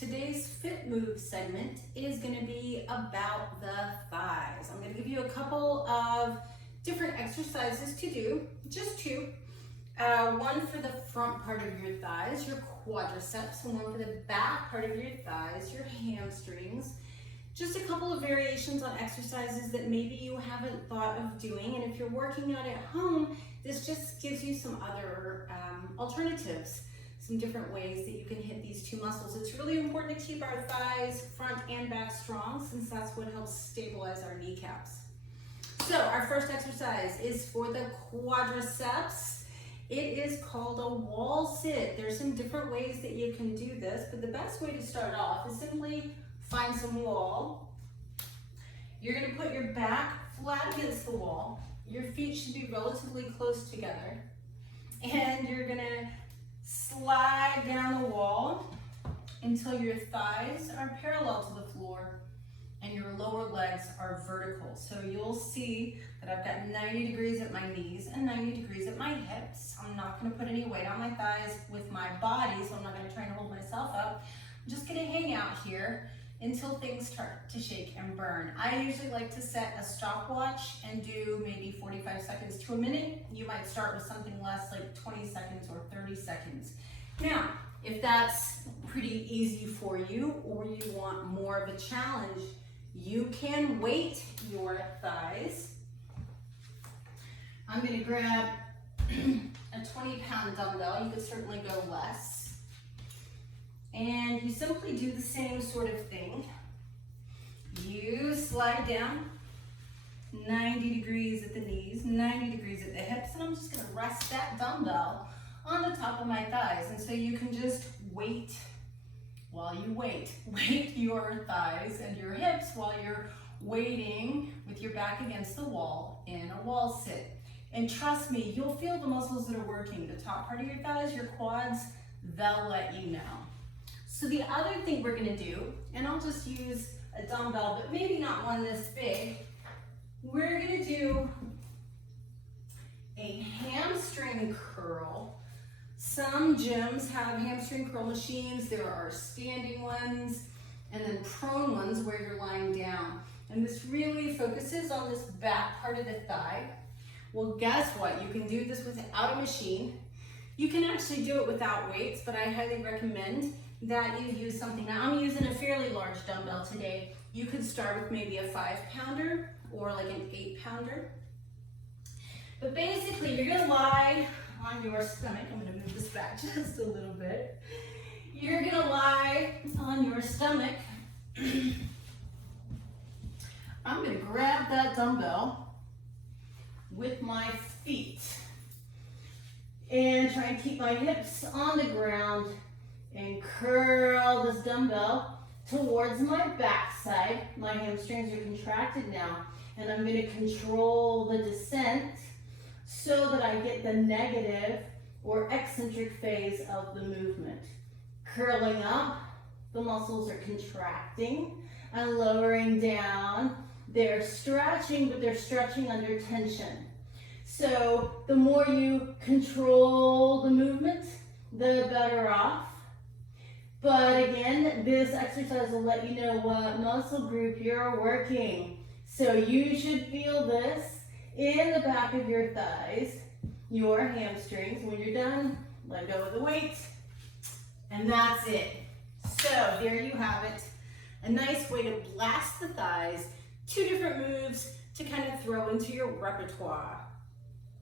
Today's Fit Move segment is going to be about the thighs. I'm going to give you a couple of different exercises to do, just two. One for the front part of your thighs, your quadriceps, and one for the back part of your thighs, your hamstrings. Just a couple of variations on exercises that maybe you haven't thought of doing, and if you're working out at home, this just gives you some other alternatives, some different ways that you can hit these two muscles. It's really important to keep our thighs, front and back, strong, since that's what helps stabilize our kneecaps. So our first exercise is for the quadriceps. It is called a wall sit. There's some different ways that you can do this, but the best way to start off is simply find some wall. You're going to put your back flat against the wall. Your feet should be relatively close together. And you're going to slide down the wall until your thighs are parallel to the floor and your lower legs are vertical. So you'll see that I've got 90 degrees at my knees and 90 degrees at my hips. I'm not going to put any weight on my thighs with my body, so I'm not going to try and hold myself up. I'm just going to hang out here until things start to shake and burn. I usually like to set a stopwatch and do maybe 45 seconds to a minute. You might start with something less, like 20 seconds or 30 seconds. Now, if that's pretty easy for you or you want more of a challenge, you can weight your thighs. I'm gonna grab a 20-pound dumbbell. You could certainly go less. And you simply do the same sort of thing. You slide down 90 degrees at the knees, 90 degrees at the hips, and I'm just gonna rest that dumbbell on the top of my thighs. And so you can just wait while you wait. Wait your thighs and your hips while you're waiting with your back against the wall in a wall sit. And trust me, you'll feel the muscles that are working. The top part of your thighs, your quads, they'll let you know. So the other thing we're gonna do, and I'll just use a dumbbell, but maybe not one this big, we're gonna do a hamstring curl. Some gyms have hamstring curl machines. There are standing ones and then prone ones where you're lying down. And this really focuses on this back part of the thigh. Well, guess what? You can do this without a machine. You can actually do it without weights, but I highly recommend that you use something. Now, I'm using a fairly large dumbbell today. You could start with maybe a 5-pounder or like an 8-pounder. But basically, you're gonna lie on your stomach. I'm gonna move this back just a little bit. You're gonna lie on your stomach. I'm gonna grab that dumbbell with my feet and try and keep my hips on the ground and curl this dumbbell towards my backside. My hamstrings are contracted now, and I'm going to control the descent so that I get the negative or eccentric phase of the movement. Curling up, the muscles are contracting, and lowering down. They're stretching, but they're stretching under tension. So the more you control the movement, the better off. But again, this exercise will let you know what muscle group you're working. So you should feel this in the back of your thighs, your hamstrings. When you're done, let go of the weight, and that's it. So there you have it. A nice way to blast the thighs, two different moves to kind of throw into your repertoire.